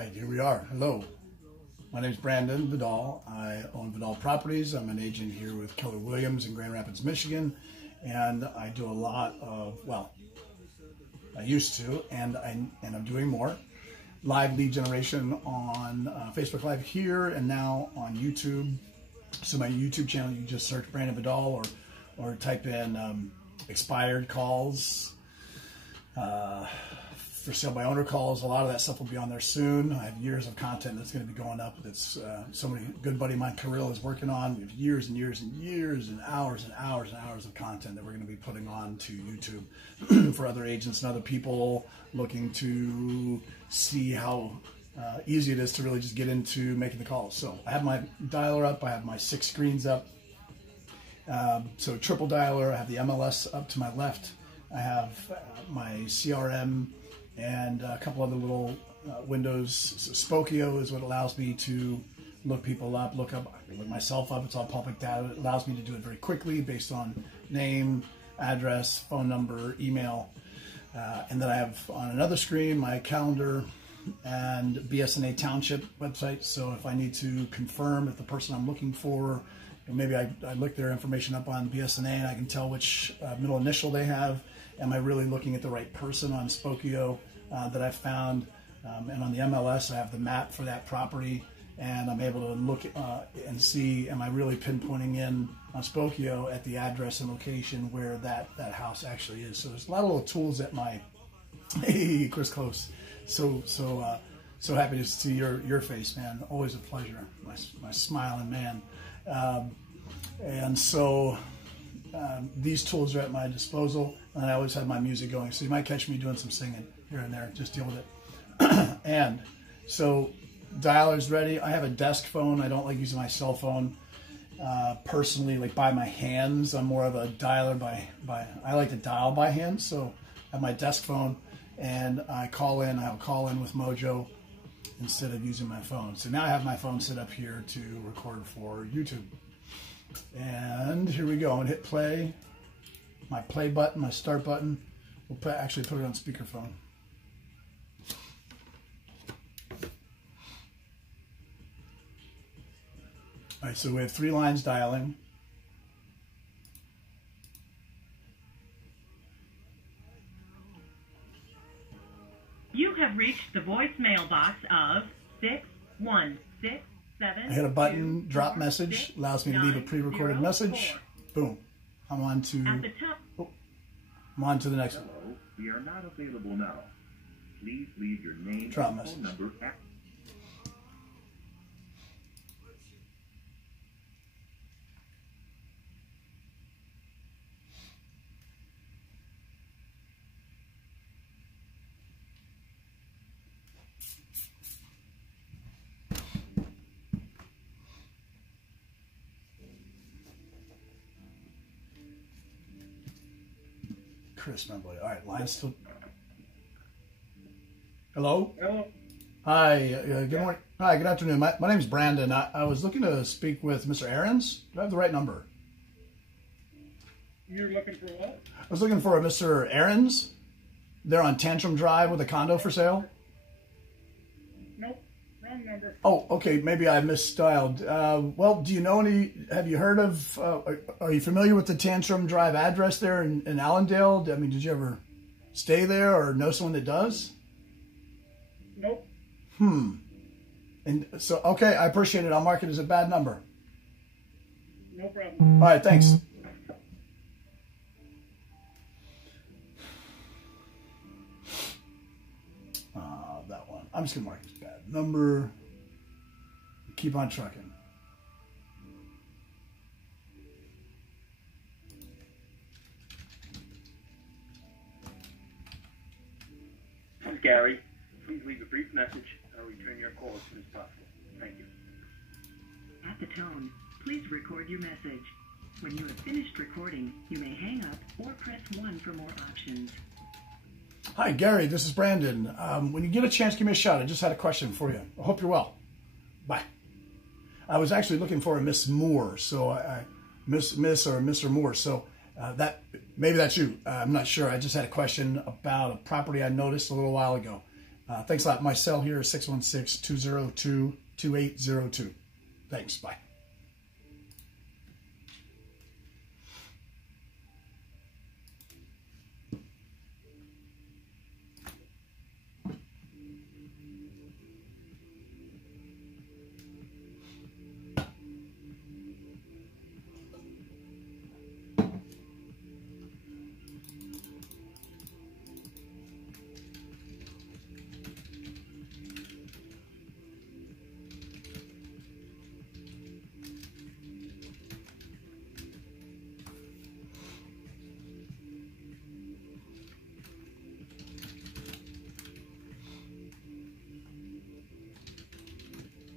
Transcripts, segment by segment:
Right, here we are. Hello. My name is Brandon Vidal. I own Vidal Properties. I'm an agent here with Keller Williams in Grand Rapids, Michigan. And I do a lot of, well, I used to, and I'm doing more. Live lead generation on Facebook Live here and now on YouTube. So my YouTube channel, you just search Brandon Vidal or type in expired calls, for sale by owner calls. A lot of that stuff will be on there soon. I have years of content that's going to be going up. That's somebody, good buddy of mine, Kirill, is working on. We have years and years and years and hours and hours and hours of content that we're going to be putting on to YouTube for other agents and other people looking to see how easy it is to really just get into making the calls. So I have my dialer up. I have my 6 screens up. So triple dialer. I have the MLS up to my left. I have my CRM and a couple other little windows. So Spokio is what allows me to look people up, look myself up. It's all public data. It allows me to do it very quickly based on name, address, phone number, email. And then I have on another screen my calendar and BSNA Township website. So if I need to confirm if the person I'm looking for, maybe I look their information up on BSNA and I can tell which middle initial they have. Am I really looking at the right person on Spokio that I found? And on the MLS, I have the map for that property, and I'm able to look and see, am I really pinpointing in on Spokio at the address and location where that house actually is. So there's a lot of little tools at my, hey, Chris Close. So happy to see your face, man. Always a pleasure. My smiling man. And so these tools are at my disposal, and I always have my music going. So you might catch me doing some singing here and there. Just deal with it. And so dialer's ready. I have a desk phone. I don't like using my cell phone personally, like by my hands. I'm more of a dialer I like to dial by hand. So I have my desk phone, and I call in. I'll call in with Mojo instead of using my phone. So now I have my phone set up here to record for YouTube. And here we go. I'm gonna hit play. My play button, my start button. We'll actually put it on speakerphone. All right, so we have 3 lines dialing. You have reached the voicemail box of 6167. I hit a button, drop message, allows me to leave a pre-recorded message. Boom. I'm on to, I'm on to the next one. Hello, we are not available now. Please leave your name Drop and message. phone number at Chris, my boy. All right, line's still. Hello? Hello. Hi, good morning. Hi, good afternoon. My name is Brandon. I was looking to speak with Mr. Aarons. Do I have the right number? You're looking for what? I was looking for a Mr. Aarons. They're on Tantrum Drive with a condo for sale. Nope, wrong number. Oh, okay. Maybe I misdialed. Well, do you know any? Have you heard of? Are you familiar with the Tantrum Drive address there in Allendale? I mean, did you ever stay there or know someone that does? Nope. And so, okay, I appreciate it. I'll mark it as a bad number. No problem. All right, thanks. That one. I'm just gonna mark it as bad number. Keep on trucking. This is Gary. Please leave a brief message. I'll return your call as soon as possible. Thank you. At the tone, please record your message. When you have finished recording, you may hang up or press 1 for more options. Hi, Gary. This is Brandon. When you get a chance, give me a shout. I just had a question for you. I hope you're well. Bye. I was actually looking for a Miss Moore, so Miss or Mr. Moore. So that maybe that's you. I'm not sure. I just had a question about a property I noticed a little while ago. Thanks a lot. My cell here is 616-202-2802. Thanks. Bye.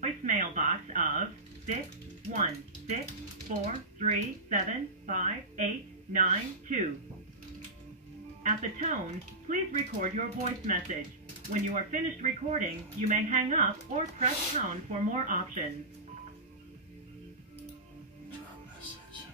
Voicemail box of 616-437-5892. At the tone, please record your voice message. When you are finished recording, you may hang up or press pound for more options. Message.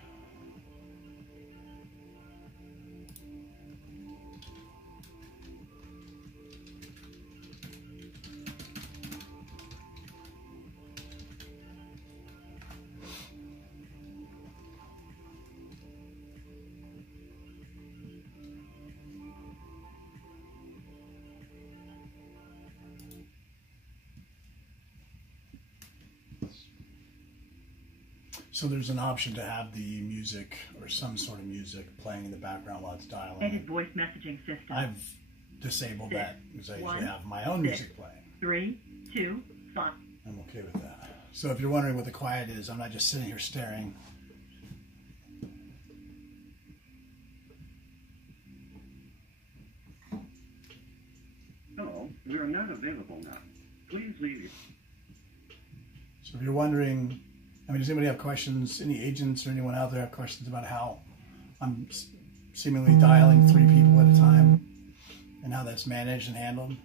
So there's an option to have the music or some sort of music playing in the background while it's dialing. Edit voice messaging system. I've disabled that because I usually have my own music playing. 3, 2, 5. I'm okay with that. So if you're wondering what the quiet is, I'm not just sitting here staring. Hello, we are not available now. Please leave your... So if you're wondering, does anybody have questions? Any agents or anyone out there have questions about how I'm seemingly dialing 3 people at a time and how that's managed and handled?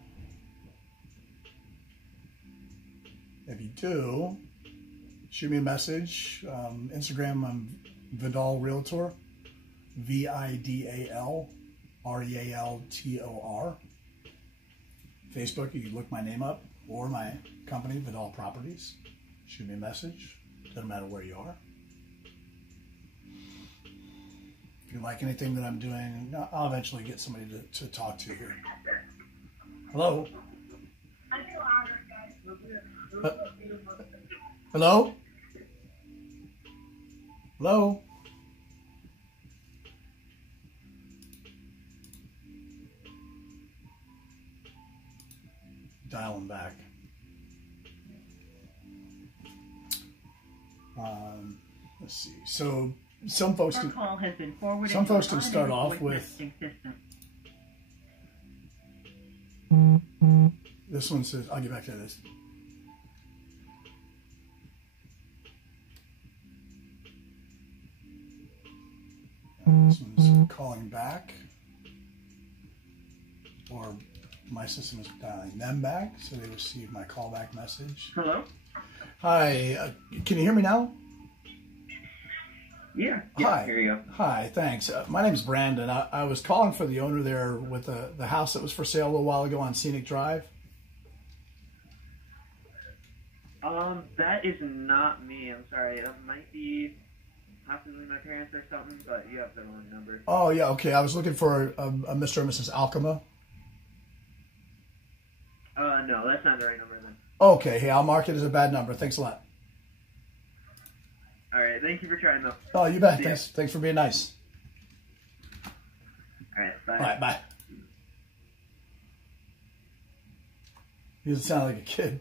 If you do, shoot me a message. Instagram, I'm Vidal Realtor, Vidal Realtor. Facebook, you can look my name up or my company, Vidal Properties. Shoot me a message. Doesn't matter where you are. If you like anything that I'm doing, I'll eventually get somebody to talk to here. Hello? Hello? Hello? Dial them back. Let's see. So some folks can, call has been forwarded. some folks can start off with. This one says, I'll get back to this. This one's calling back, or my system is dialing them back, so they receive my callback message. Hello? Hi, can you hear me now? Yeah, Hi. I hear you. Hi, thanks. My name's Brandon. I was calling for the owner there with the house that was for sale a little while ago on Scenic Drive. That is not me. I'm sorry. It might be possibly my parents or something, but you have the wrong number. Oh, yeah, okay. I was looking for a Mr. and Mrs. Alcama. No, that's not the right number then. Okay, hey, I'll mark it as a bad number. Thanks a lot. All right, thank you for trying though. Oh, you bet. See ya. Thanks for being nice. All right, bye. All right, bye. He doesn't sound like a kid.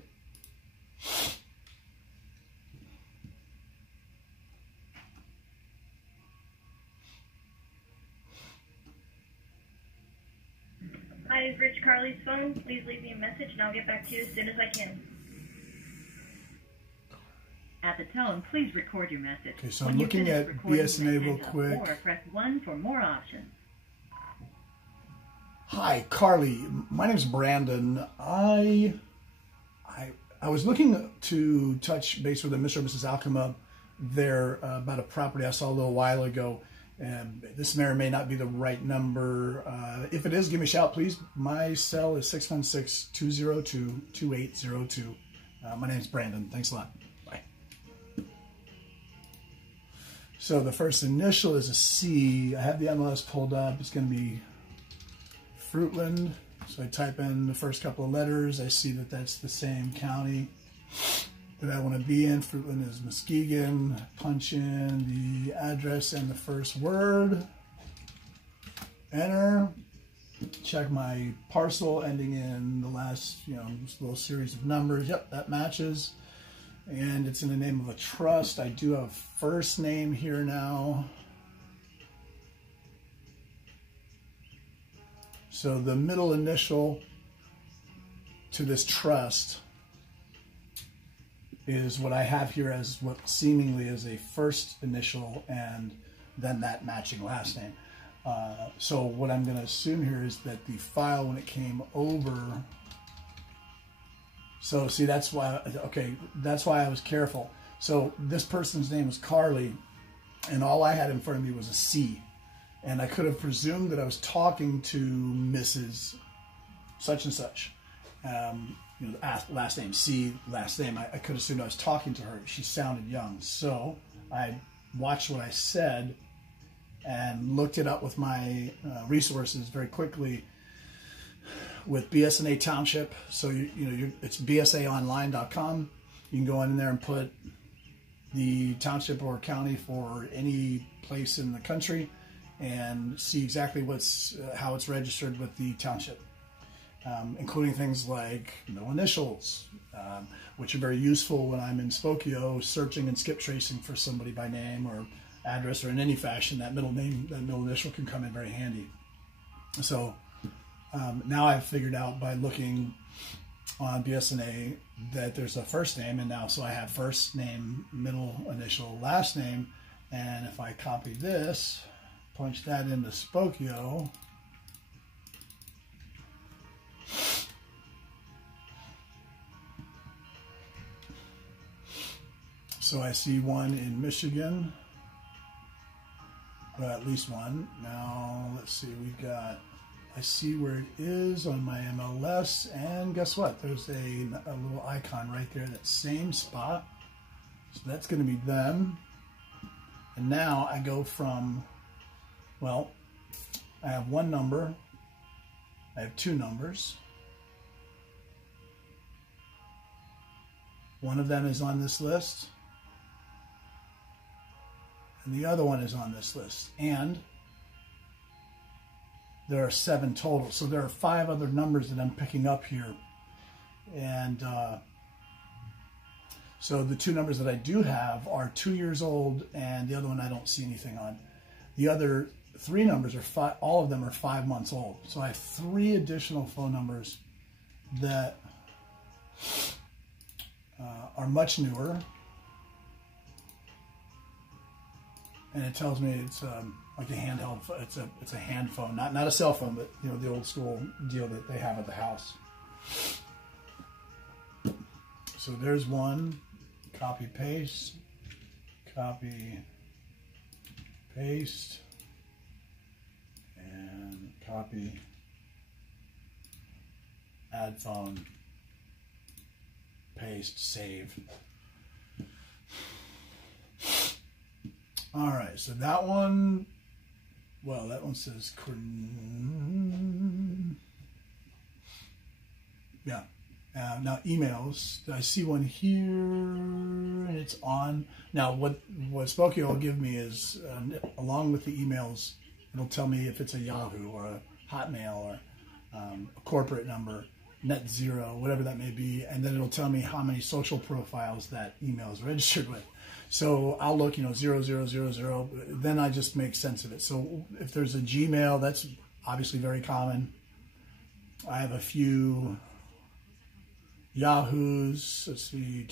Hi, you've reached Carly's phone. Please leave me a message and I'll get back to you as soon as I can. At the tone, please record your message. Okay, so When I'm you looking finish at recording, you BSNA may real hang up quick. Or press 1 for more options. Hi, Carly. My name's Brandon. I was looking to touch base with a Mr. and Mrs. Alcama there about a property I saw a little while ago. This may or may not be the right number. If it is, give me a shout, please. My cell is 616-202-2802. My name is Brandon. Thanks a lot. Bye. So the first initial is a C. I have the MLS pulled up. It's going to be Fruitland. So I type in the first couple of letters. I see that that's the same county that I want to be in. Fruitland is Muskegon. Punch in the address and the first word. Enter. Check my parcel ending in the last, little series of numbers. Yep, that matches. And it's in the name of a trust. I do have first name here now. So the middle initial to this trust is what I have here as what seemingly is a first initial and then that matching last name. So what I'm going to assume here is that the file, when it came over, so see, that's why I was careful. So this person's name was Carly, and all I had in front of me was a C. And I could have presumed that I was talking to Mrs. such and such. Last name, C, last name. I could assume I was talking to her. She sounded young. So I watched what I said and looked it up with my resources very quickly with BSNA Township. So it's bsaonline.com. You can go in there and put the township or county for any place in the country and see exactly how it's registered with the township, including things like no initials, which are very useful when I'm in Spokio searching and skip tracing for somebody by name or address, or in any fashion. That middle name, that middle initial can come in very handy. So now I've figured out by looking on BSNA that there's a first name, and now so I have first name, middle initial, last name, and if I copy this, punch that into Spokio, so I see one in Michigan, well, at least one. Now let's see, I see where it is on my MLS, and guess what? There's a little icon right there, that same spot. So that's going to be them. And now I go from, well, I have one number, I have two numbers. One of them is on this list, and the other one is on this list. And there are 7 total. So there are 5 other numbers that I'm picking up here. And so the 2 numbers that I do have are 2 years old, and the other one I don't see anything on. The other 3 numbers are all of them are 5 months old. So I have 3 additional phone numbers that are much newer. And it tells me it's like a handheld. It's a hand phone, not a cell phone, but the old school deal that they have at the house. So there's one. Copy paste. Copy paste. And copy. Add phone. Paste. Save. All right, so that one, well, that one says, yeah. Now emails, I see one here, and it's on. Now what Spokio will give me is, along with the emails, it'll tell me if it's a Yahoo or a Hotmail or a corporate number, net zero, whatever that may be, and then it'll tell me how many social profiles that email is registered with. So I'll look, 0000, then I just make sense of it. So if there's a Gmail, that's obviously very common. I have a few Yahoos. Let's see.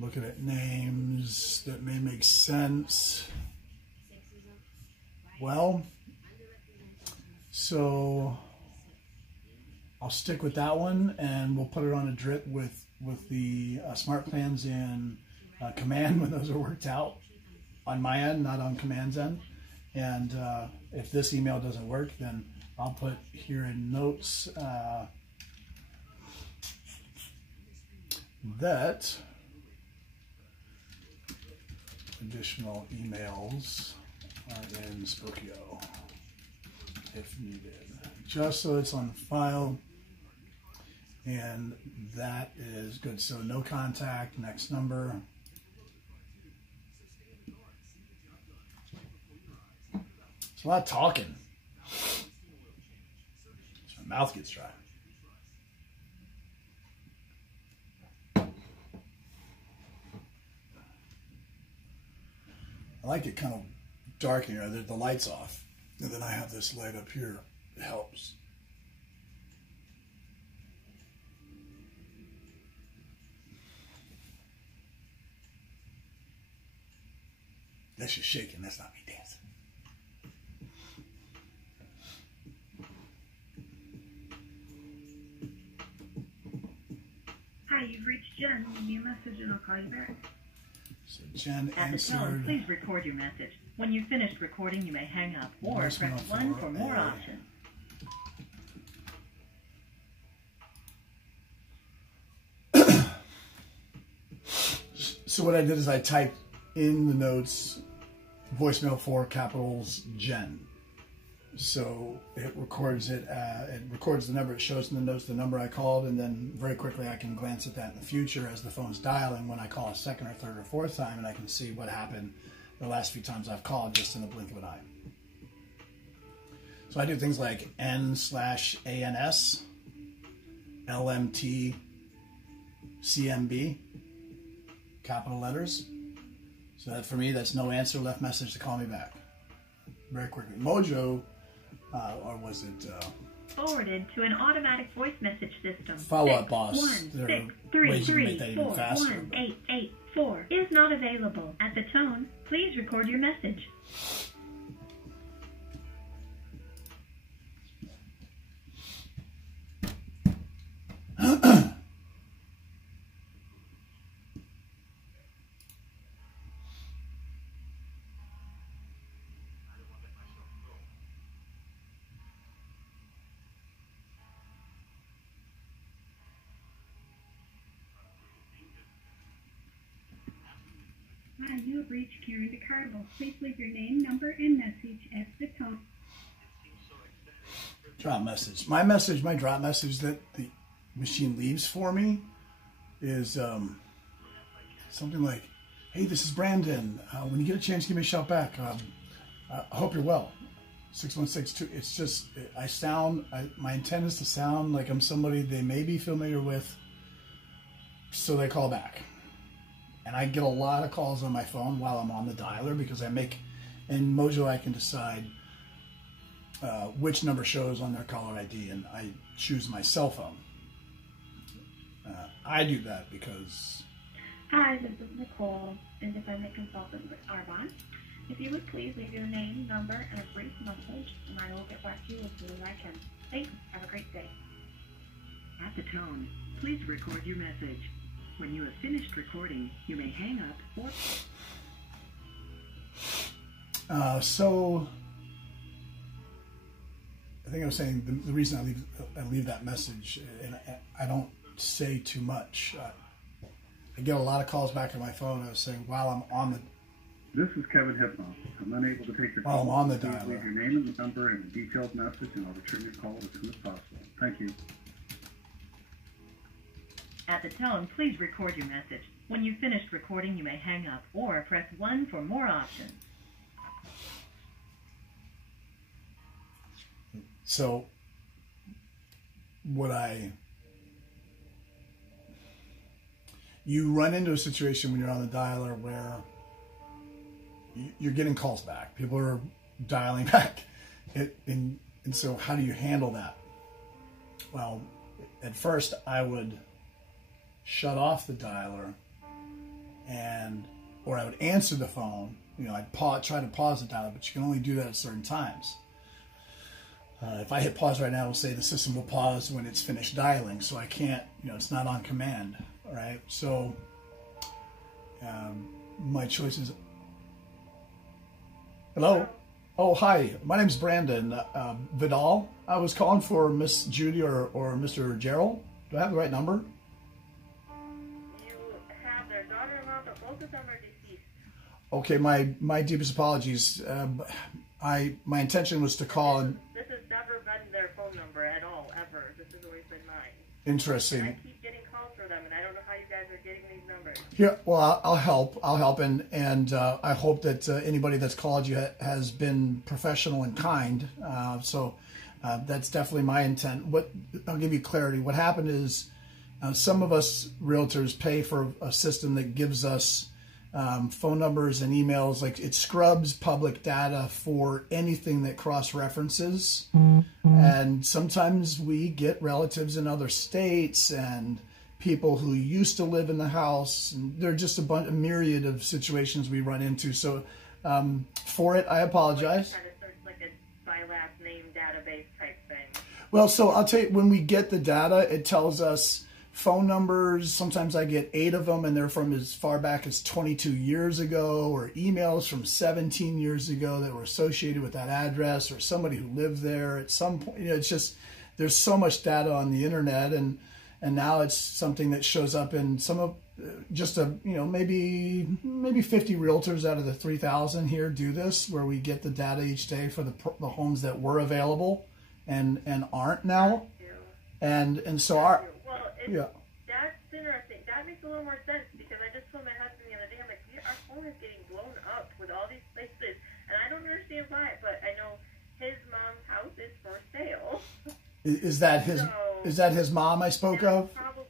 Looking at names that may make sense. Well, so I'll stick with that one, and we'll put it on a drip with the smart plans in command when those are worked out on my end, not on command's end. And if this email doesn't work, then I'll put here in notes that additional emails are in Spokio if needed, just so it's on file. And that is good. So no contact, next number. It's a lot of talking. So my mouth gets dry. I like it kind of dark in here. The light's off. And then I have this light up here. It helps. That's just shaking. That's not me dancing. Hi, you've reached Jen. Leave me a message and I'll call you back. So Jen At the tone, answered. please record your message. When you've finished recording, you may hang up or press Voicemail 1 for for more a- options. So what I did is I typed in the notes voicemail for capitals Jen. So it records it. It records the number. It shows in the notes the number I called, and then very quickly I can glance at that in the future as the phone's dialing when I call a second or third or fourth time, and I can see what happened the last few times I've called just in the blink of an eye. So I do things like N/ANS, LMT, CMB, capital letters. So that for me, that's no answer, left message to call me back. Very quickly. Mojo, or was it Forwarded to an automatic voice message system. Follow-Up Boss? There are 1 6 ways you 3 can make that 3 even 4 faster. 1 8 8 4 is not available. At the tone, please record your message. Hi, you have reached Karen DeCarlo. Please leave your name, number, and message at the tone. Drop message. My drop message that the machine leaves for me is something like, "Hey, this is Brandon. When you get a chance, give me a shout back. I hope you're well. 6162." It's just, my intent is to sound like I'm somebody they may be familiar with, so they call back. And I get a lot of calls on my phone while I'm on the dialer because in Mojo I can decide which number shows on their caller ID, and I choose my cell phone. I do that because... Hi, this is Nicole, independent consultant with Arbonne. If you would please leave your name, number, and a brief message, and I will get back to you as soon as I can. Thanks. Have a great day. At the tone, please record your message. When you have finished recording, you may hang up or... So I think I was saying the reason I leave that message, and I don't say too much. I get a lot of calls back on my phone. I was saying while I'm on the... This is Kevin Hipno. I'm unable to take your While call. I'm on the Please dialer. leave your name and the number and a detailed message, and I'll return your call as soon as possible. Thank you. At the tone, please record your message. When you've finished recording, you may hang up or press 1 for more options. So you run into a situation when you're on the dialer where you're getting calls back. People are dialing back. And so how do you handle that? Well, at first I would shut off the dialer or I would answer the phone. I'd try to pause the dialer, but you can only do that at certain times. If I hit pause right now, it'll say the system will pause when it's finished dialing. So I can't, it's not on command, right? So My choices. Hello. Oh, hi. My name's Brandon Vidal. I was calling for Miss Judy or Mr. Gerald. Do I have the right number? You have their daughter-in-law, but both of them are deceased. Okay, my deepest apologies. My intention was to call and. This has never been their phone number at all, ever. This has always been mine. Interesting. And I keep getting calls for them, and I don't know how you guys are getting these numbers. Here, well, I'll help, and I hope that anybody that's called you has been professional and kind. So that's definitely my intent. I'll give you clarity. What happened is some of us realtors pay for a system that gives us phone numbers and emails. Like, it scrubs public data for anything that cross-references. And sometimes we get relatives in other states and people who used to live in the house. And there are just a myriad of situations we run into. So for it, I apologize. Kind of search like a by last name database type thing. Well, so I'll tell you, when we get the data, it tells us phone numbers. Sometimes I get 8 of them, and they're from as far back as 22 years ago, or emails from 17 years ago that were associated with that address, or somebody who lived there at some point. It's just, there's so much data on the internet, and now it's something that shows up in some of maybe 50 realtors out of the 3,000 here do this, where we get the data each day for the homes that were available and aren't now. And so our. Yeah. That's interesting. That makes a little more sense, because I just told my husband the other day, I'm like, our phone is getting blown up with all these places, and I don't understand why, but I know his mom's house is for sale. Is that his mom I spoke of? Probably.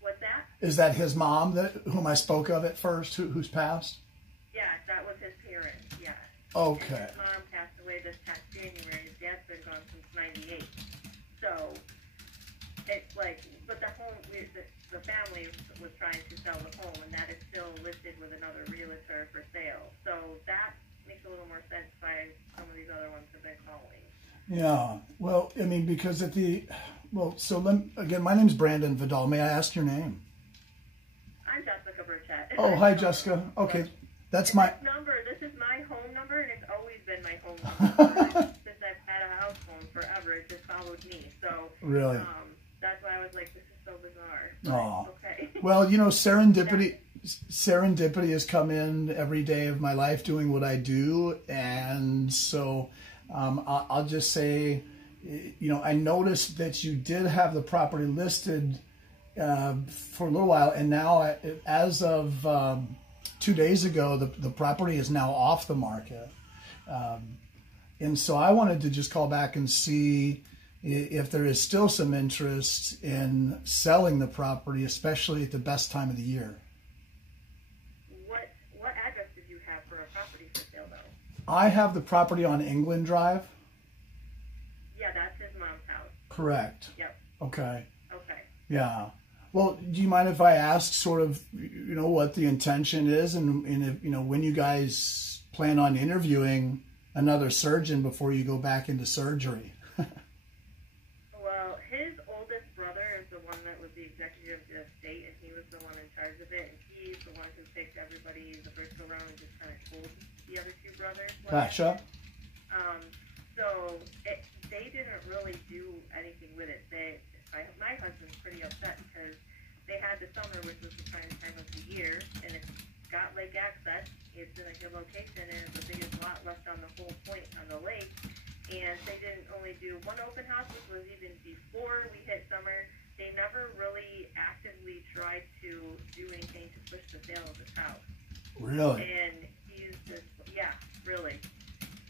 What's that? Is that his mom whom I spoke of at first, who's passed? Yeah, that was his parents. Yeah. Okay. And his mom passed away this past January. His dad's been gone since '98. So. It's like, but the home, the family was trying to sell the home, and that is still listed with another realtor for sale. So that makes a little more sense why some of these other ones have been calling. Yeah, well, I mean, because again, my name's Brandon Vidal. May I ask your name? I'm Jessica Burchett. Oh, hi, Jessica. Okay, that's my number. This is my home number, and it's always been my home number since I've had a house phone forever. It just followed me. So really. That's why I was like, this is so bizarre. Oh. Okay. Well, serendipity has come in every day of my life doing what I do. And so I'll just say, I noticed that you did have the property listed for a little while. And now, as of 2 days ago, the property is now off the market. And so I wanted to just call back and see if there is still some interest in selling the property, especially at the best time of the year. What address did you have for a property for sale, though? I have the property on England Drive. Yeah, that's his mom's house. Correct. Yep. Okay. Okay. Yeah. Well, do you mind if I ask sort of, what the intention is, and if, when you guys plan on interviewing another surgeon before you go back into surgery? Well, his oldest brother is the one that was the executive of the estate, and he was the one in charge of it, and he's the one who picked everybody the first go around and just kind of told the other 2 brothers. Gotcha. So they didn't really do anything with it. My husband's pretty upset because they had the summer, which was the prime time of the year, and it's got lake access. It's in a good location, and it's the biggest lot left on the whole point on the lake. And they didn't only do one open house, which was even before we hit summer. They never really actively tried to do anything to push the sale of this house. Really? And he's just, yeah, really.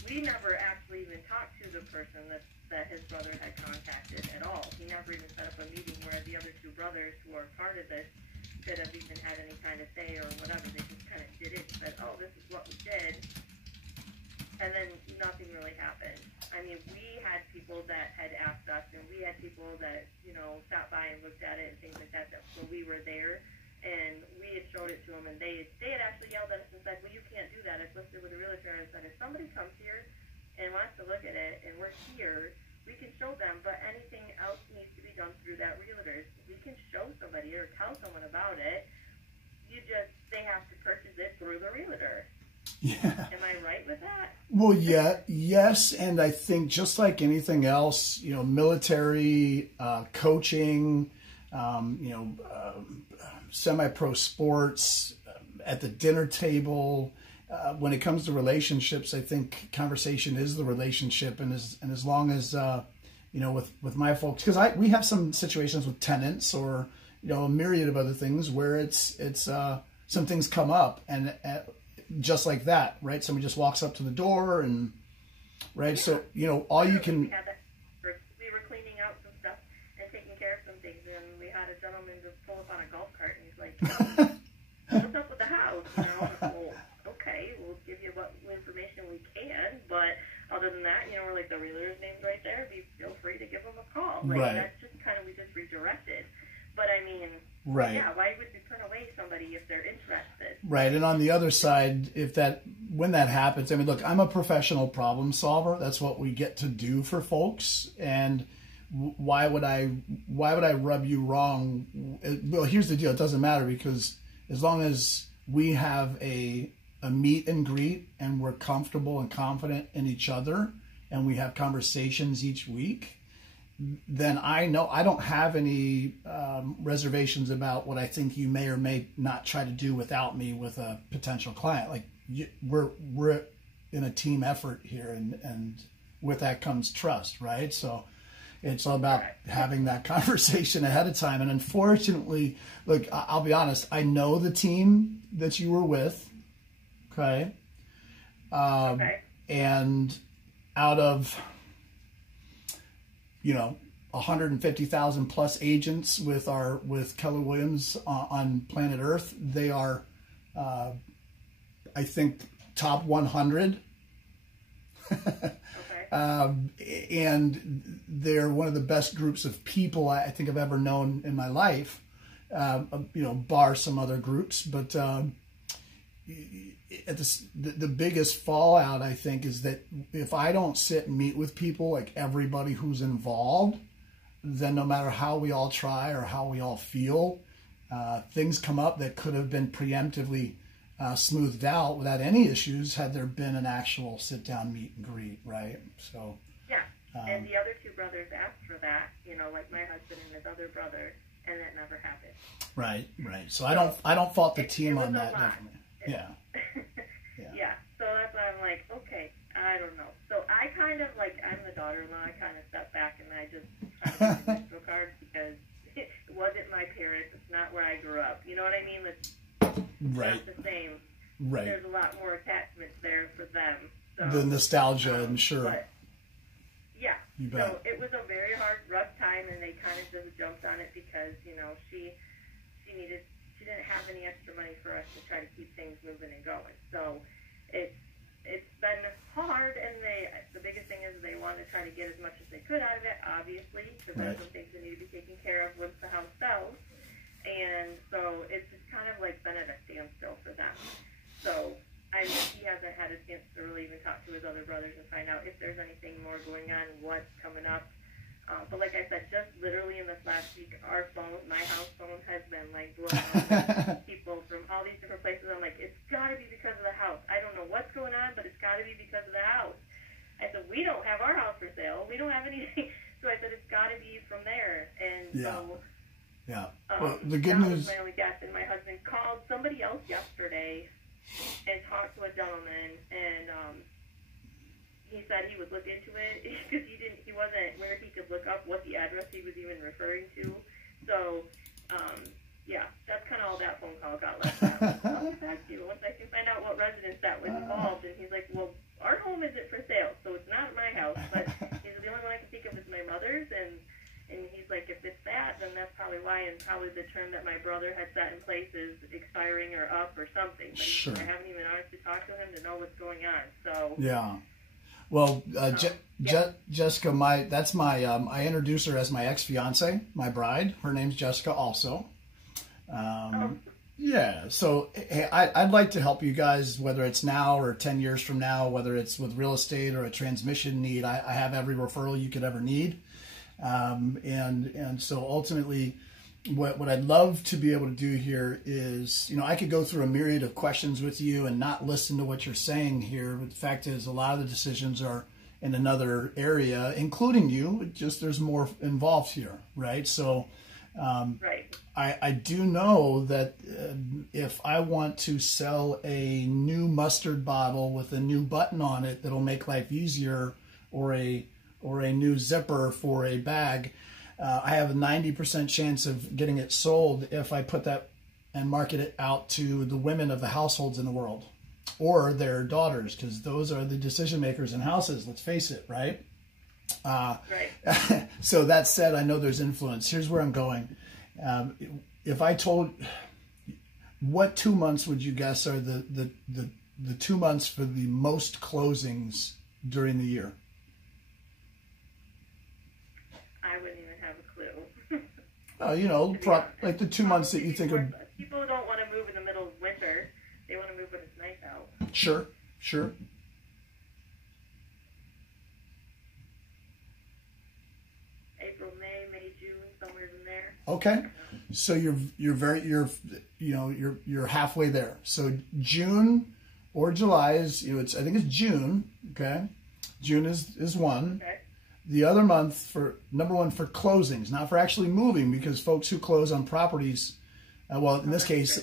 We never actually even talked to the person that his brother had contacted at all. He never even set up a meeting where the other 2 brothers who are part of this could have even had any kind of say or whatever. They just kind of did it and said, oh, this is what we did. And then nothing really happened. I mean, we had people that had asked us, and we had people that, stopped by and looked at it and things like that when we were there. And we had showed it to them, and they had actually yelled at us and said, well, you can't do that. It's listed with a realtor. And I said, if somebody comes here and wants to look at it, and we're here, we can show them, but anything else needs to be done through that realtor. We can show somebody or tell someone about it. You just they have to purchase it through the realtor. Yeah. Am I right with that? Well, yeah, yes, and I think just like anything else, military, coaching, semi-pro sports, at the dinner table, when it comes to relationships, I think conversation is the relationship, and as long as with my folks, because we have some situations with tenants or a myriad of other things where it's some things come up and. Just like that, right? Somebody just walks up to the door and, right? Yeah. So, all you can... We were cleaning out some stuff and taking care of some things, and we had a gentleman just pull up on a golf cart, and he's like, what's up with the house? Well, okay, we'll give you what information we can, but other than that, we're like, the realtor's name's right there. Feel free to give them a call. Like, right. That's just kind of, we just redirected. But, I mean... Right. Yeah, why would you turn away somebody if they're interested? Right, and on the other side, when that happens, I mean, look, I'm a professional problem solver. That's what we get to do for folks. And why would I rub you wrong? Well, here's the deal. It doesn't matter, because as long as we have a meet and greet and we're comfortable and confident in each other and we have conversations each week, then I know I don't have any reservations about what I think you may or may not try to do without me with a potential client. Like we're in a team effort here, and with that comes trust, right? So it's all about having that conversation ahead of time. And unfortunately, look, I'll be honest, I know the team that you were with, okay? And out of 150,000 plus agents with Keller Williams on planet Earth, they are, I think, top 100. And they're one of the best groups of people I think I've ever known in my life, bar some other groups. But the biggest fallout, I think, is that if I don't sit and meet with people, like everybody who's involved, then no matter how we all try or how we all feel, things come up that could have been preemptively smoothed out without any issues had there been an actual sit-down meet and greet, right? So yeah, and the other two brothers asked for that, like my husband and his other brother, and that never happened. Right. So I don't fault the team on that. Definitely. Yeah. Yeah. So that's why I'm like, okay, I don't know. So I kind of I'm the daughter-in-law. I kind of step back and I just try to get the intro card because it wasn't my parents. It's not where I grew up. You know what I mean? It's not the same. Right. There's a lot more attachments there for them. So, the nostalgia, and sure. But, yeah. You bet. So it was a very hard, rough time, and they kind of just jumped on it because she didn't have any extra money for us to try to keep things moving and going. So it's been hard, and the biggest thing is they want to try to get as much as they could out of it, obviously, because there's some things that need to be taken care of once the house sells. And so it's just kind of been at a standstill for them. So he hasn't had a chance to really even talk to his other brothers and find out if there's anything more going on, what's coming up. But like I said, just literally in this last week, my house phone has been blown up. People from all these different places. I'm like, it's got to be because of the house. I don't know what's going on, but it's got to be because of the house. I said, we don't have our house for sale. We don't have anything. So I said, it's got to be from there. And so... Yeah. Well, the good news... That was my only guess. And my husband called somebody else yesterday and talked to a gentleman, and he said he would look into it because he wasn't where he could look up what the address he was even referring to. So, that's kind of all that phone call got left out. I'll get back to you once I can find out what residence that was involved. And he's like, well, our home isn't for sale, so it's not my house. But he's the only one I can think of is my mother's, and he's like, if it's that, then that's probably why, and probably the term that my brother had set in place is expiring or up or something. But sure. I haven't even honestly talked to him to know what's going on. So yeah. Well, Jessica, I introduce her as my ex-fiance, my bride. Her name's Jessica also. Yeah, so hey, I'd like to help you guys, whether it's now or 10 years from now, whether it's with real estate or a transmission need. I have every referral you could ever need. And so ultimately, what I'd love to be able to do here is, I could go through a myriad of questions with you and not listen to what you're saying here. But the fact is, a lot of the decisions are in another area, including you. It just there's more involved here, right? So, Right. I do know that if I want to sell a new mustard bottle with a new button on it that'll make life easier, or a new zipper for a bag, I have a 90% chance of getting it sold if I put that and market it out to the women of the households in the world, or their daughters, because those are the decision makers in houses. Let's face it, right? Right. So that said, I know there's influence. Here's where I'm going. If I told, what 2 months would you guess are the 2 months for the most closings during the year? I wouldn't even have a clue. Like the 2 months that you think are... People don't want to move in the middle of winter. They want to move when it's nice out. Sure. April, May, June, somewhere in there. Okay, so you're halfway there. So June or July is I think it's June. Okay, June is one. Okay. The other month for number one for closings, not for actually moving, because folks who close on properties, in this case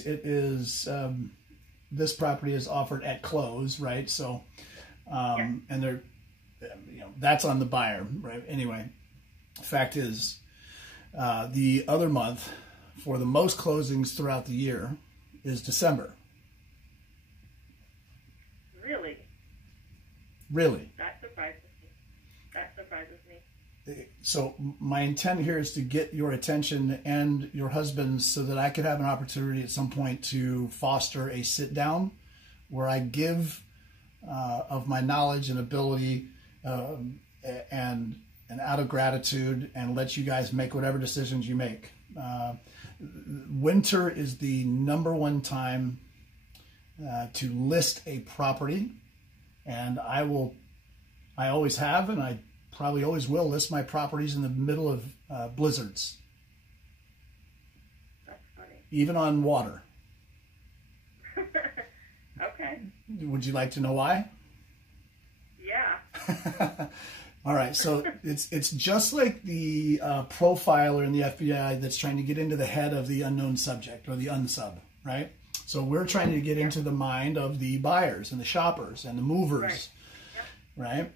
it is this property is offered at close, right? So, and they're that's on the buyer, right? Anyway, fact is, the other month for the most closings throughout the year is December. Really? That surprises me. So my intent here is to get your attention and your husband's, so that I could have an opportunity at some point to foster a sit down where I give of my knowledge and ability, and out of gratitude, and let you guys make whatever decisions you make. Winter is the number one time to list a property, and I always have, and I probably always will list my properties in the middle of blizzards. That's funny. Even on water. Okay. Would you like to know why? Yeah. All right, so it's just like the profiler in the FBI that's trying to get into the head of the unknown subject, or the unsub, right? So we're trying to get into the mind of the buyers and the shoppers and the movers, right?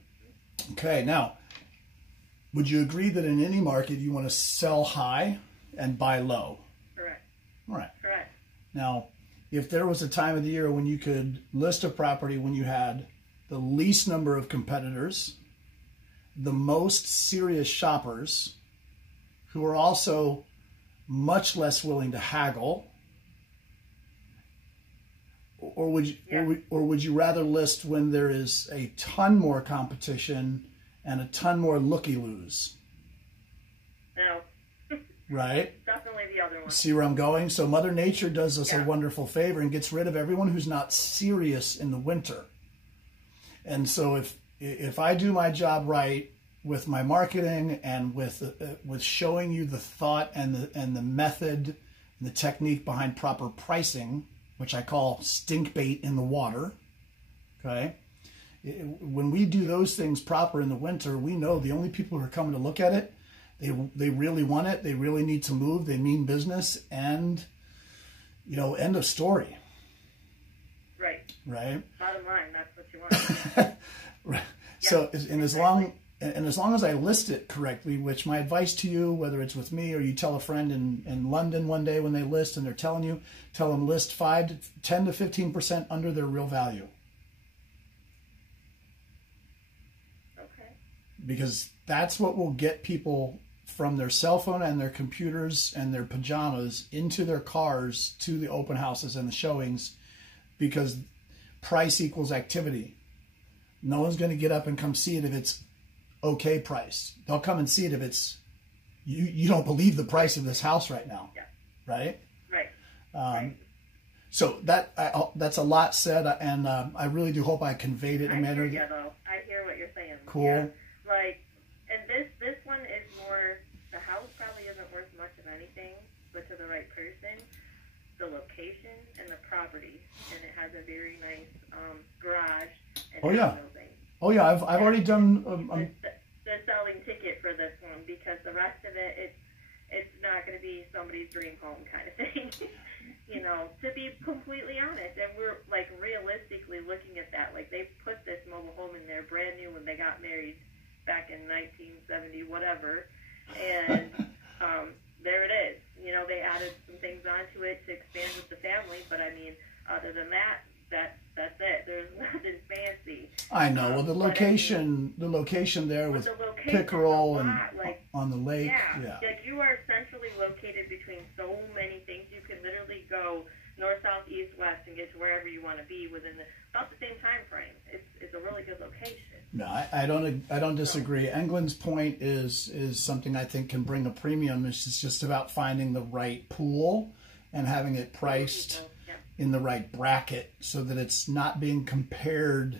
Okay, now, would you agree that in any market you want to sell high and buy low? Correct. All right. Correct. Now, if there was a time of the year when you could list a property when you had the least number of competitors, the most serious shoppers, who are also much less willing to haggle, or would you rather list when there is a ton more competition and a ton more looky-loos? No. Right? Definitely the other one. See where I'm going? So Mother Nature does us a wonderful favor and gets rid of everyone who's not serious in the winter. And so if I do my job right with my marketing and with showing you the thought and the method and the technique behind proper pricing, which I call stink bait in the water, okay? When we do those things proper in the winter, we know the only people who are coming to look at it, they really want it, they really need to move, they mean business, and, end of story. Right. Right? Bottom line, that's what you want. Right. Yeah, so, as long as I list it correctly, which my advice to you, whether it's with me or you tell a friend in London one day when they list and they're telling you, tell them list 10 to 15% under their real value. Okay. Because that's what will get people from their cell phone and their computers and their pajamas into their cars to the open houses and the showings, because price equals activity. No one's going to get up and come see it if it's okay price. They'll come and see it if it's, you don't believe the price of this house right now. Yeah. Right? Right. Right. So that's a lot said, and I really do hope I conveyed it in a manner. I hear what you're saying. Cool. Yeah. And this one is more, the house probably isn't worth much, and a very nice garage and Oh, yeah. building. Oh yeah, I've already done. The selling ticket for this one, because the rest of it, it's not going to be somebody's dream home kind of thing. You know, to be completely honest, and we're like realistically looking at that. Like, they put this mobile home in there brand new when they got married back in 1970, whatever, and there it is. You know, they added some things onto it to expand with the family, but I mean, other than that, that's it. There's nothing fancy. I know. Well, the location there was Pickerel and like, on the lake. Yeah, like you are centrally located between so many things. You can literally go north, south, east, west, and get to wherever you want to be within about the same time frame. It's a really good location. No, I don't disagree. England's Point is something I think can bring a premium. It's just about finding the right pool and having it priced in the right bracket so that it's not being compared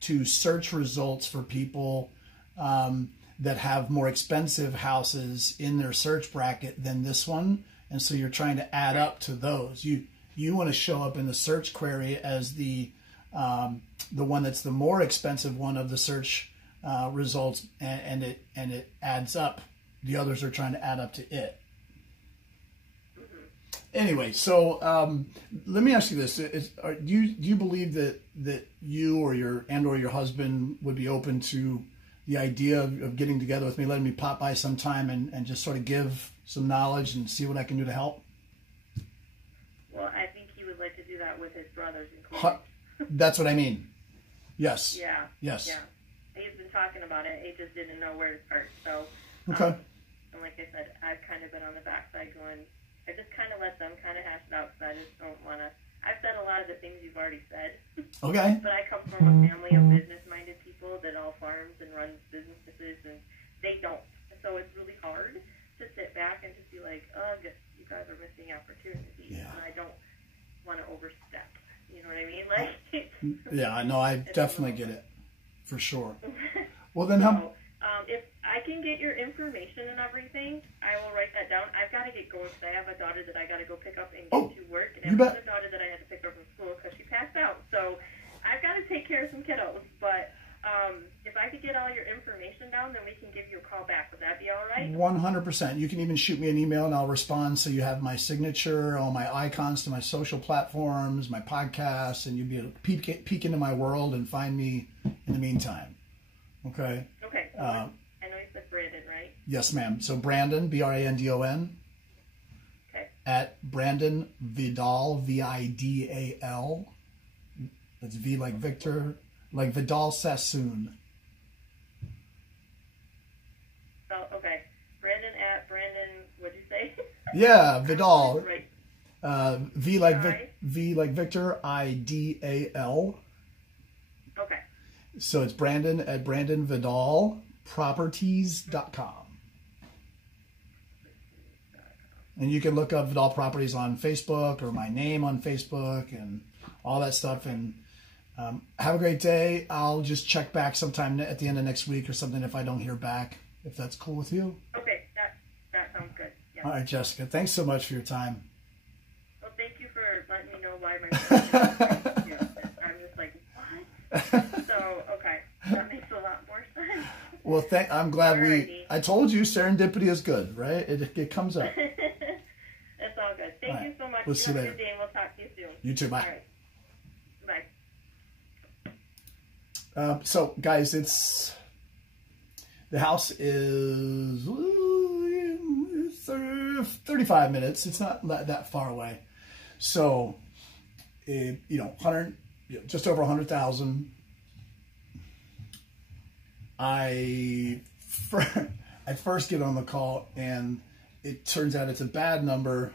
to search results for people that have more expensive houses in their search bracket than this one. And so you're trying to add up to those. You want to show up in the search query as the one that's the more expensive one of the search results, and it adds up. The others are trying to add up to it. Anyway, so let me ask you this: do you believe that you or your husband would be open to the idea of getting together with me, letting me pop by sometime and just sort of give some knowledge and see what I can do to help? Well, I think he would like to do that with his brothers included. That's what I mean. Yes. Yeah. Yes. Yeah. He's been talking about it. He just didn't know where to start. So. Okay. And like I said, I've kind of been on the backside going. I just kind of let them kind of hash it out because I just don't want to. I've said a lot of the things you've already said. Okay. But I come from a family of business-minded people that all farms and runs businesses, and they don't. So it's really hard to sit back and just be like, oh, you guys are missing opportunities. Yeah. And I don't want to overstep. You know what I mean? Like. Yeah, I know. I definitely get it, for sure. Well, then, if I can get your information and everything, I will write that down. I've got to get going because I have a daughter that I got to go pick up and get to work, and I have another daughter that I had to pick up from school because she passed out. So I've got to take care of some kiddos. But if I could get all your information down, then we can give you a call back. Would that be all right? 100%. You can even shoot me an email and I'll respond, so you have my signature, all my icons to my social platforms, my podcasts, and you'll be able to peek into my world and find me in the meantime. Okay? Okay. So I know you said Brandon, right? Yes, ma'am. So Brandon, Brandon, okay. at Brandon Vidal, Vidal. That's V like Victor, like Vidal Sassoon. Oh, okay. Brandon at Brandon, what'd you say? Yeah, Vidal. Right. V like Victor, IDAL. Okay. So it's Brandon at BrandonVidalProperties.com. And you can look up Vidal Properties on Facebook or my name on Facebook and all that stuff. And have a great day. I'll just check back sometime at the end of next week or something if I don't hear back, if that's cool with you. Okay, that sounds good. Yeah. All right, Jessica. Thanks so much for your time. Well, thank you for letting me know why my I'm just like, what? So, okay. That makes a lot more sense. Well, I'm glad I told you serendipity is good, right? It comes up. That's all good. Thank you so much. We'll see you later. Have a good day, and we'll talk to you soon. You too. Bye. All right. Bye. So, guys, the house is 35 minutes. It's not that far away. So, just over 100,000. I first get on the call and it turns out it's a bad number.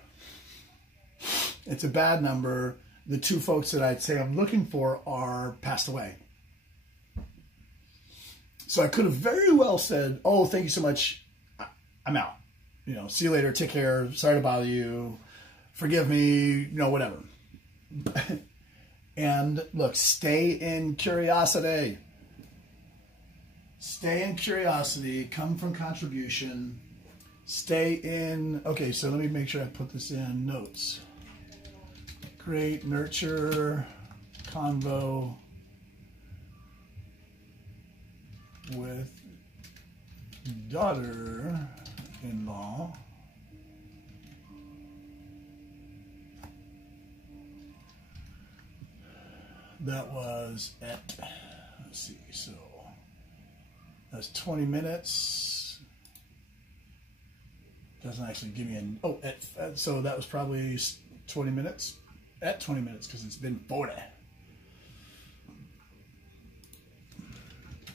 It's a bad number. The two folks that I'd say I'm looking for are passed away. So I could have very well said, oh, thank you so much. I'm out. See you later. Take care. Sorry to bother you. Forgive me. Whatever. And look, stay in curiosity. Stay in curiosity. Come from contribution. Stay in. Okay, so let me make sure I put this in notes. Create, nurture, convo with daughter-in-law. That was at, let's see, so that's 20 minutes. Doesn't actually give me an, oh, so that was probably 20 minutes. At 20 minutes, because it's been 40.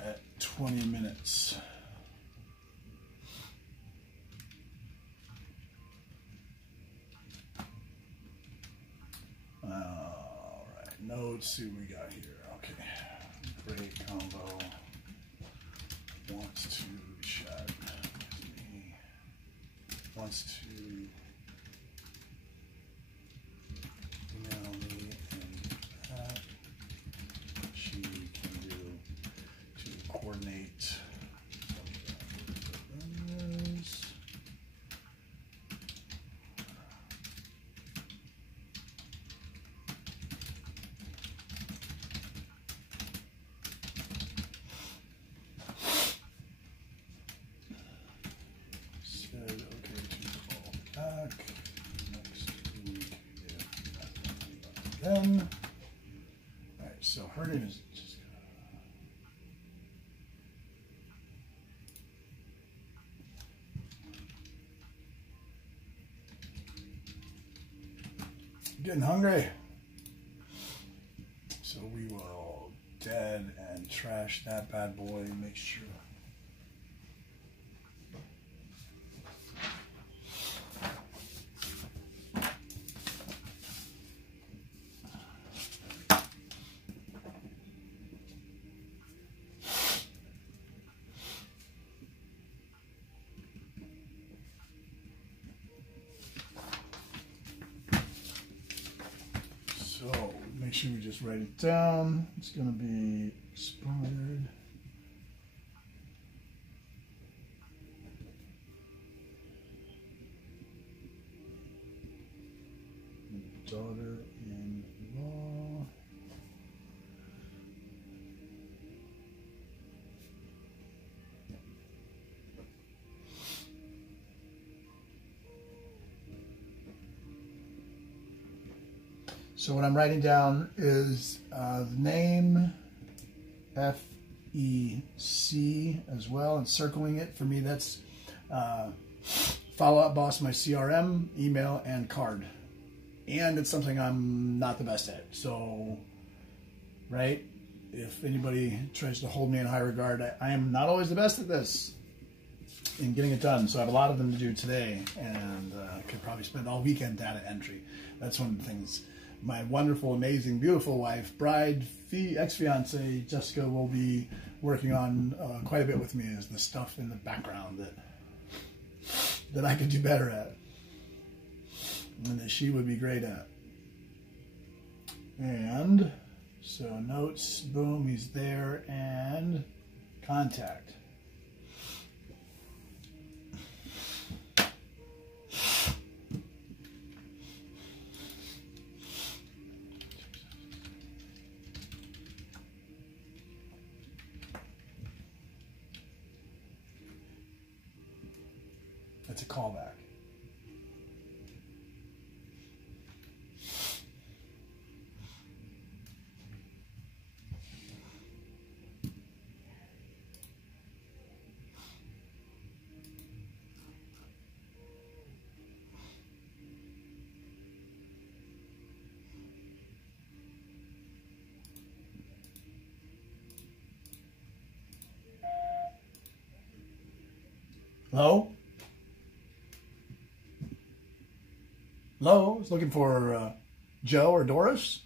At 20 minutes. All right, notes, see what we got here. Okay, great combo. Wants to chat with me. Wants to email me, and that she can do to coordinate some said okay to call back next week if nothing then. All right, so her name is just getting hungry. So we will dead and trash that bad boy, make sure. So make sure we just write it down. It's going to be expired. Daughter-in-law. So what I'm writing down is the name, FEC as well, and circling it. For me, that's Follow Up Boss, my CRM, email, and card. And it's something I'm not the best at. So, right, if anybody tries to hold me in high regard, I am not always the best at this in getting it done. So I have a lot of them to do today, and could probably spend all weekend data entry. That's one of the things. My wonderful, amazing, beautiful wife, bride, ex-fiance, Jessica, will be working on quite a bit with me, is the stuff in the background that I could do better at, and that she would be great at. And so notes, boom, he's there, and contact. That's a callback. Hello? Hello? I was looking for Joe or Doris.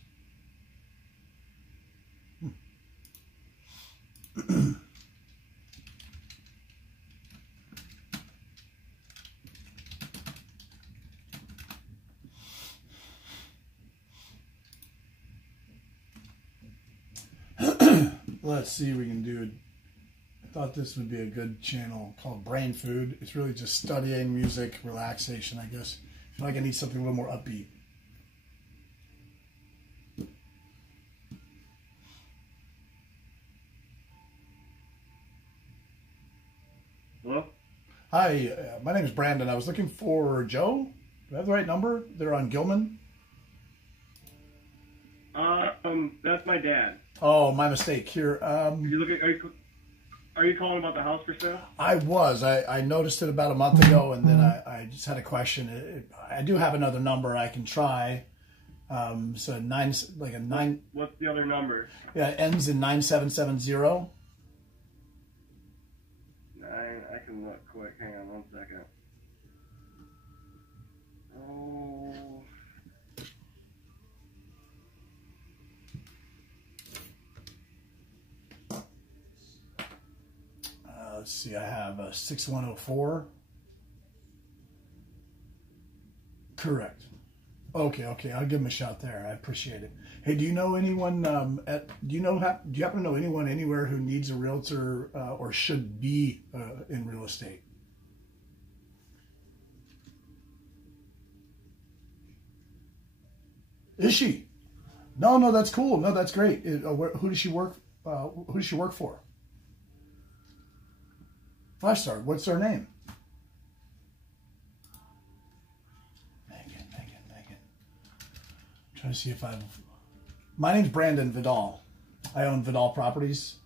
Let's see what we can do. I thought this would be a good channel called Brain Food. It's really just studying, music, relaxation, I guess. I feel like I need something a little more upbeat. Hi, my name is Brandon. I was looking for Joe. Do I have the right number? They're on Gilman. That's my dad. Oh, my mistake. Here. You look at, are you calling about the house for sale? I was. I noticed it about a month ago, and then I just had a question. I do have another number I can try. So nine. What's the other number? Yeah, it ends in 9770. I can look quick. Hang on 1 second. Oh. Let's see. I have a 6104. Correct. Okay. I'll give him a shout there. I appreciate it. Hey, do you know anyone? Do you happen to know anyone anywhere who needs a realtor or should be in real estate? Is she? No, that's cool. No, that's great. Who does she work? Who does she work for? 5-star. What's her name? Megan. I'm trying to see if I've. My name's Brandon Vidal. I own Vidal Properties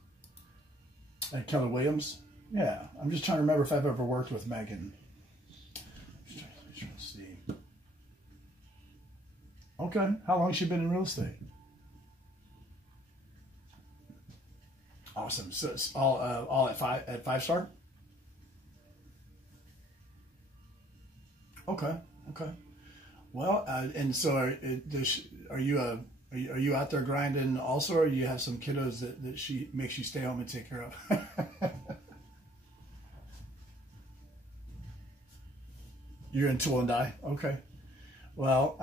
at Keller Williams. Yeah, I'm just trying to remember if I've ever worked with Megan. Just trying to see. Okay, how long has she been in real estate? Awesome. So it's all at 5-star. Okay. Well, and so are you out there grinding also, or you have some kiddos that she makes you stay home and take care of? You're in tool and die. Okay. Well,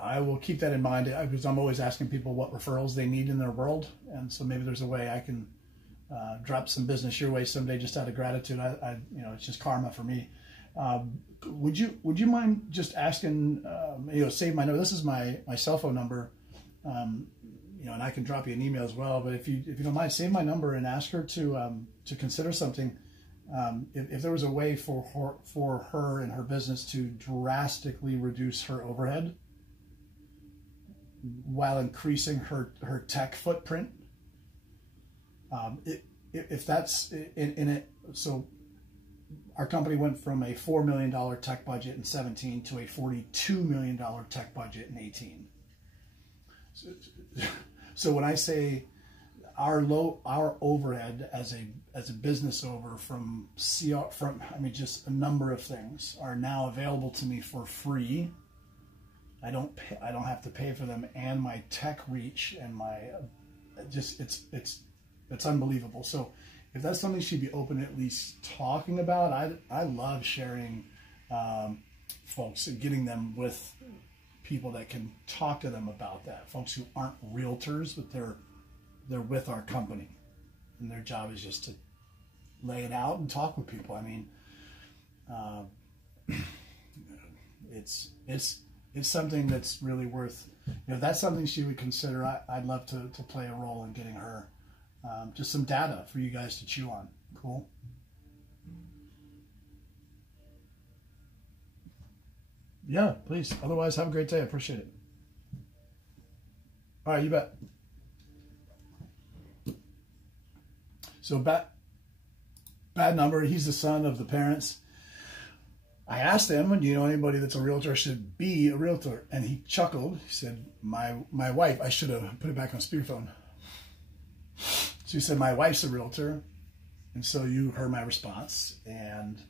I will keep that in mind because I'm always asking people what referrals they need in their world, and so maybe there's a way I can drop some business your way someday, just out of gratitude. It's just karma for me. Would you mind just asking? Save my number. This is my cell phone number. And I can drop you an email as well. But if you don't mind, save my number and ask her to consider something. If there was a way for her and her business to drastically reduce her overhead while increasing her tech footprint, if that's in it. So our company went from a $4 million tech budget in 17 to a $42 million tech budget in 18. So when I say our overhead as a business over from just a number of things are now available to me for free. I don't have to pay for them, and my tech reach and my it's unbelievable. So if that's something she'd be open to at least talking about, I love sharing folks and getting them with people that can talk to them about that. Folks who aren't realtors, but they're with our company, and their job is just to lay it out and talk with people. I mean, it's something that's really worth. If that's something she would consider, I'd love to play a role in getting her just some data for you guys to chew on. Cool. Yeah, please. Otherwise, have a great day. I appreciate it. All right, you bet. So bad number. He's the son of the parents. I asked him, do you know anybody that's a realtor should be a realtor? And he chuckled. He said, my wife. I should have put it back on speakerphone. So he said, my wife's a realtor. And so you heard my response. And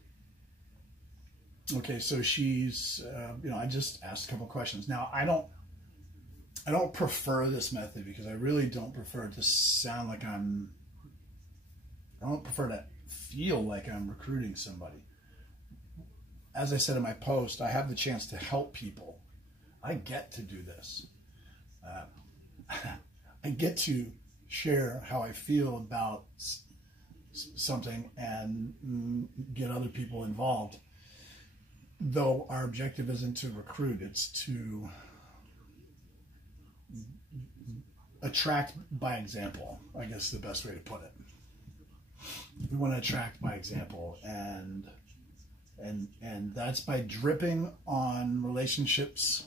okay, so she's, I just asked a couple questions. Now, I don't prefer this method because I really don't prefer it to sound like I don't prefer to feel like I'm recruiting somebody. As I said in my post, I have the chance to help people. I get to do this. I get to share how I feel about something and get other people involved. Though our objective isn't to recruit, it's to attract by example, I guess is the best way to put it. We want to attract by example, and And that's by dripping on relationships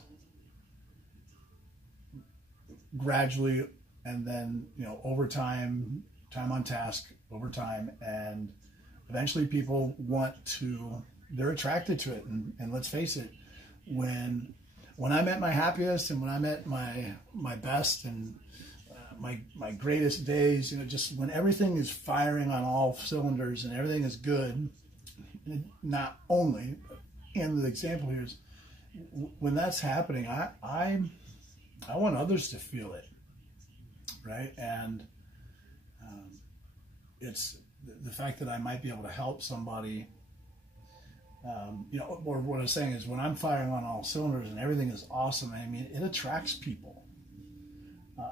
gradually, and then, you know, over time, time on task, over time, and eventually people they're attracted to it. And let's face it, when I'm at my happiest and when I'm at my best and my greatest days, you know, just when everything is firing on all cylinders and everything is good, not only, and the example here is when that's happening, I want others to feel it, right? And it's the fact that I might be able to help somebody. You know, or what I'm saying is when I'm firing on all cylinders and everything is awesome, I mean, it attracts people.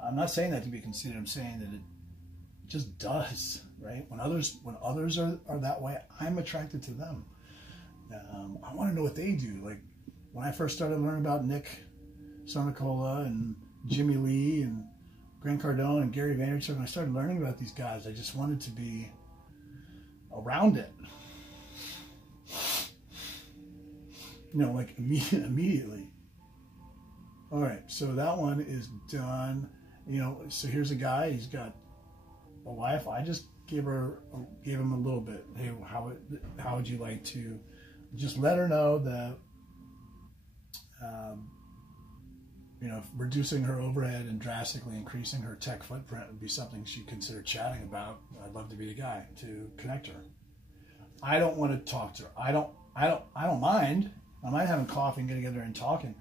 I'm not saying that to be conceited. I'm saying that it just does, right? When others are that way, I'm attracted to them. I want to know what they do. Like when I first started learning about Nick Sonicola and Jimmy Lee and Grant Cardone and Gary Vaynerchuk, when I started learning about these guys, I just wanted to be around it. You know, like immediately. All right, so that one is done. You know, so here's a guy. He's got a wife. I just gave him a little bit. Hey, how would you like to just let her know that you know, reducing her overhead and drastically increasing her tech footprint would be something she'd consider chatting about. I'd love to be the guy to connect her. I don't want to talk to her. I don't mind. I might having coffee and getting together and talking.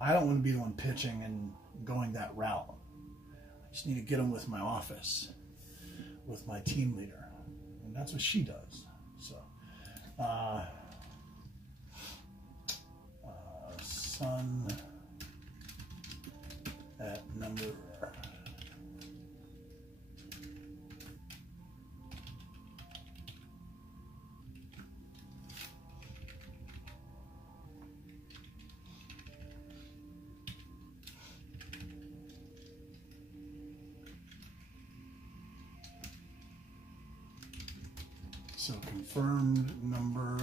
I don't want to be the one pitching and going that route. I just need to get them with my office, with my team leader. And that's what she does. So, son at number... So confirmed number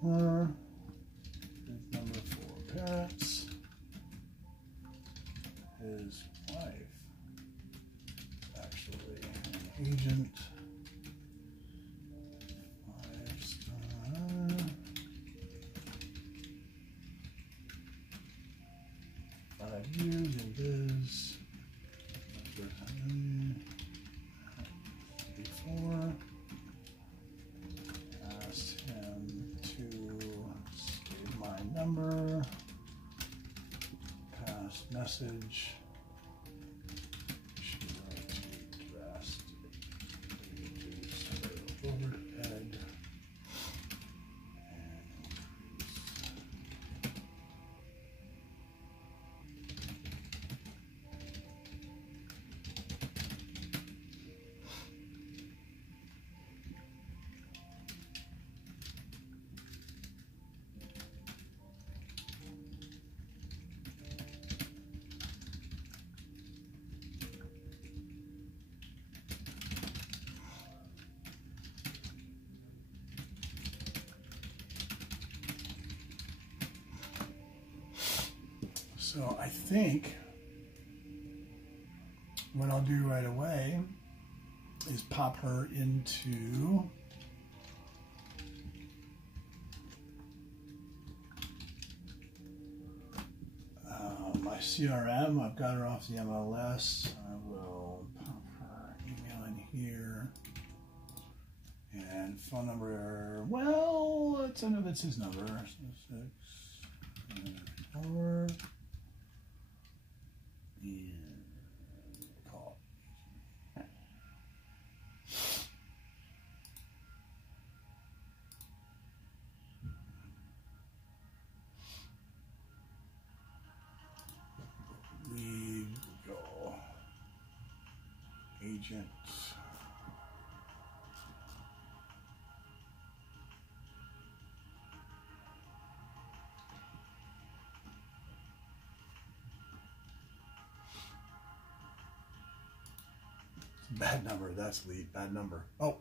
4, number 4 parents, his wife, actually an agent, 5-star, 5 years in biz, before, asked him to save my number, pass message, she wrote to drastically reduce her overhead and increase. So I think what I'll do right away is pop her into my CRM. I've got her off the MLS. I will pop her email in here. And phone number, well, I know that's his number. 6, 4, and call. Legal agent. Bad number. That's lead. Bad number. Oh.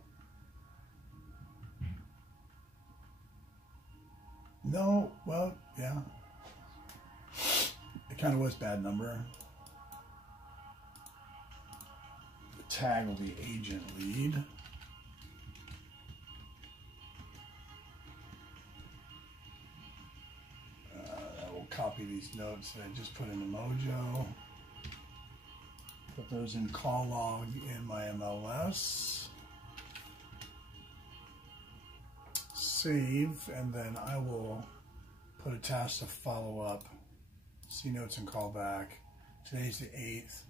No, well, yeah. It kind of was bad number. The tag will be agent lead. I will copy these notes that I just put into Mojo. Put those in call log in my MLS. Save, and then I will put a task to follow up. See notes and call back. Today's the 8th.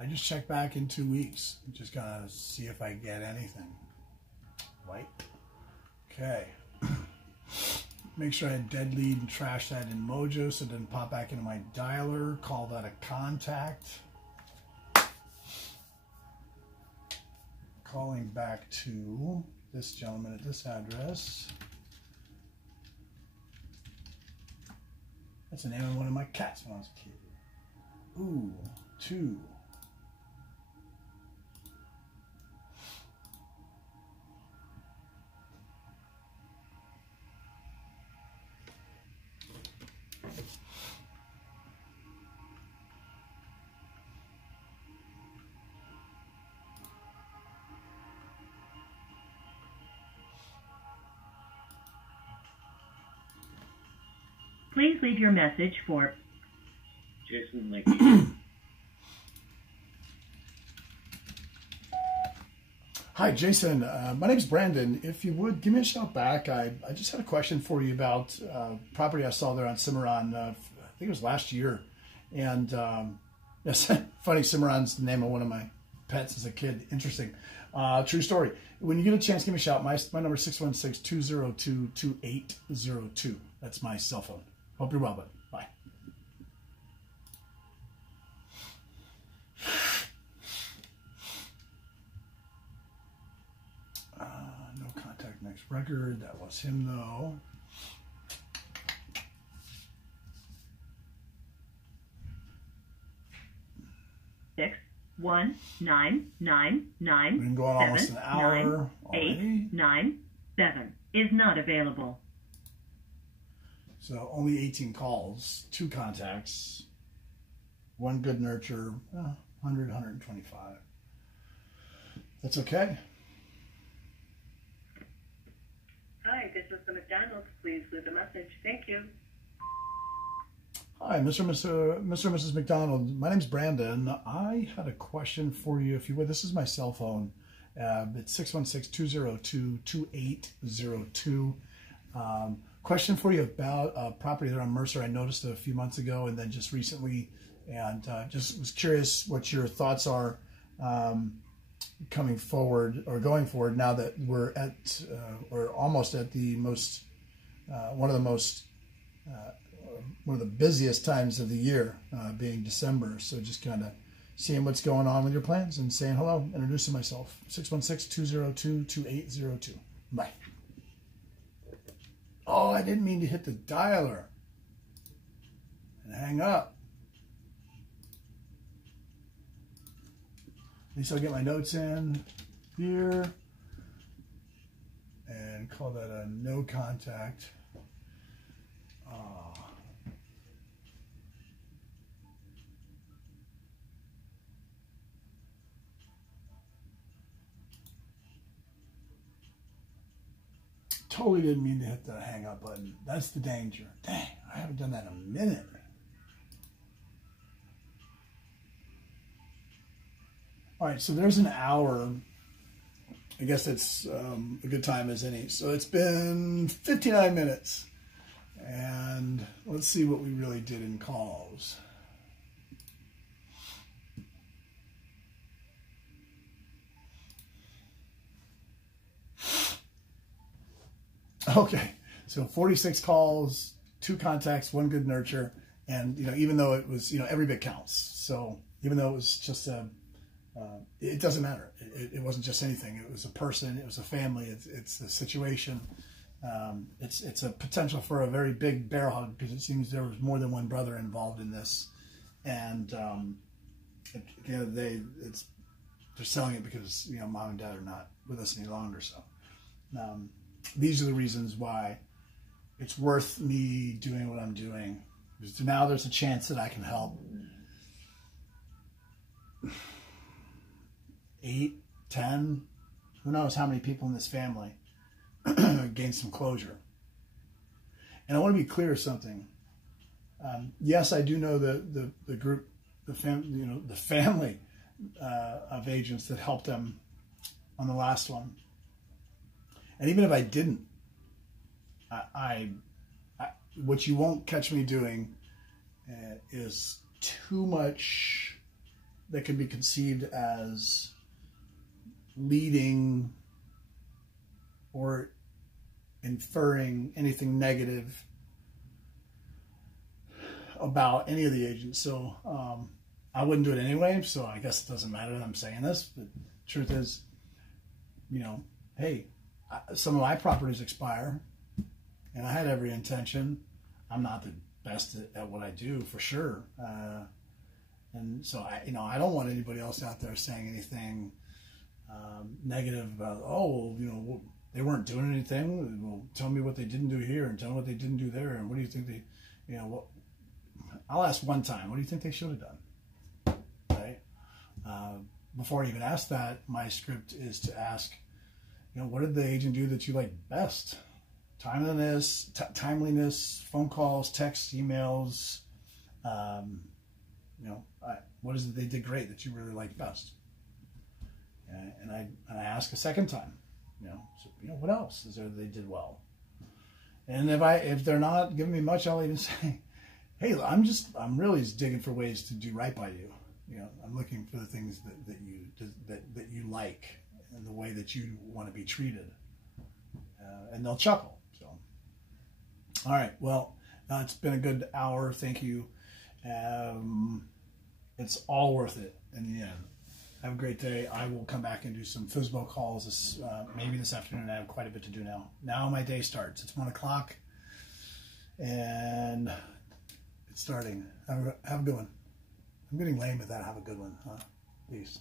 I just check back in 2 weeks. I'm just gonna see if I get anything. Wipe. Okay. Make sure I had dead lead and trash that in Mojo so it doesn't pop back into my dialer. Call that a contact. Calling back to this gentleman at this address. That's the name of one of my cats when I was a kid. Ooh, 2. Please leave your message for Jason, like, Hi, Jason. My name's Brandon. If you would, give me a shout back. I just had a question for you about property I saw there on Cimarron. I think it was last year. And yes, funny, Cimarron's the name of one of my pets as a kid. Interesting. True story. When you get a chance, give me a shout. My number is 616-202-2802. That's my cell phone. Hope you're well, bud. Bye. No contact next record. That was him, though. Six 1 9 9 9 We've been going almost an 7 hour 9 already. 8 9 7 is not available. So only 18 calls, 2 contacts, 1 good nurture, 100, 125. That's okay. Hi, this is the McDonald's. Please leave a message. Thank you. Hi, Mr. and Mrs. McDonald. My name's Brandon. I had a question for you, if you would. This is my cell phone. It's 616-202-2802. Question for you about a property there on Mercer I noticed a few months ago and then just recently, and just was curious what your thoughts are coming forward or going forward now that we're at or almost at the most one of the busiest times of the year, being December. So just kind of seeing what's going on with your plans and saying hello, introducing myself. 616-202-2802. Bye. Oh, I didn't mean to hit the dialer and hang up. At least I'll get my notes in here and call that a no contact. Totally didn't mean to hit the hang up button. That's the danger. Dang, I haven't done that in a minute. All right, so there's an hour. I guess it's a good time as any. So it's been 59 minutes. And let's see what we really did in calls. Okay, so 46 calls, 2 contacts, 1 good nurture, and even though it was every bit counts. So even though it was just it doesn't matter. It wasn't just anything. It was a person. It was a family. It's a situation. It's a potential for a very big bear hug because it seems there was more than one brother involved in this, and at the end of the day, they're selling it because mom and dad are not with us any longer. So. These are the reasons why it's worth me doing what I'm doing. Because now there's a chance that I can help 8, 10, who knows how many people in this family gain some closure. And I want to be clear of something. Yes, I do know the group, the family of agents that helped them on the last one. And even if I didn't, I what you won't catch me doing is too much that can be conceived as leading or inferring anything negative about any of the agents. So I wouldn't do it anyway, so I guess it doesn't matter that I'm saying this, but the truth is, hey, some of my properties expire, and I had every intention. I'm not the best at what I do, for sure. And so I don't want anybody else out there saying anything negative about, they weren't doing anything. Well, tell me what they didn't do here, and tell me what they didn't do there, and what do you think they, I'll ask one time, what do you think they should have done? Right? Before I even ask that, my script is to ask, what did the agent do that you like best? Timeliness, phone calls, texts, emails. What is it they did great that you really like best? And I ask a second time, what else is there that they did well? And if they're not giving me much, I'll even say, hey, I'm really just digging for ways to do right by you. I'm looking for the things that you like and the way that you want to be treated. And they'll chuckle. So, all right. Well, it's been a good hour. Thank you. It's all worth it in the end. Have a great day. I will come back and do some FSBO calls maybe this afternoon. I have quite a bit to do now. Now my day starts. It's 1 o'clock, and it's starting. Have a good one. I'm getting lame with that. Have a good one. Peace.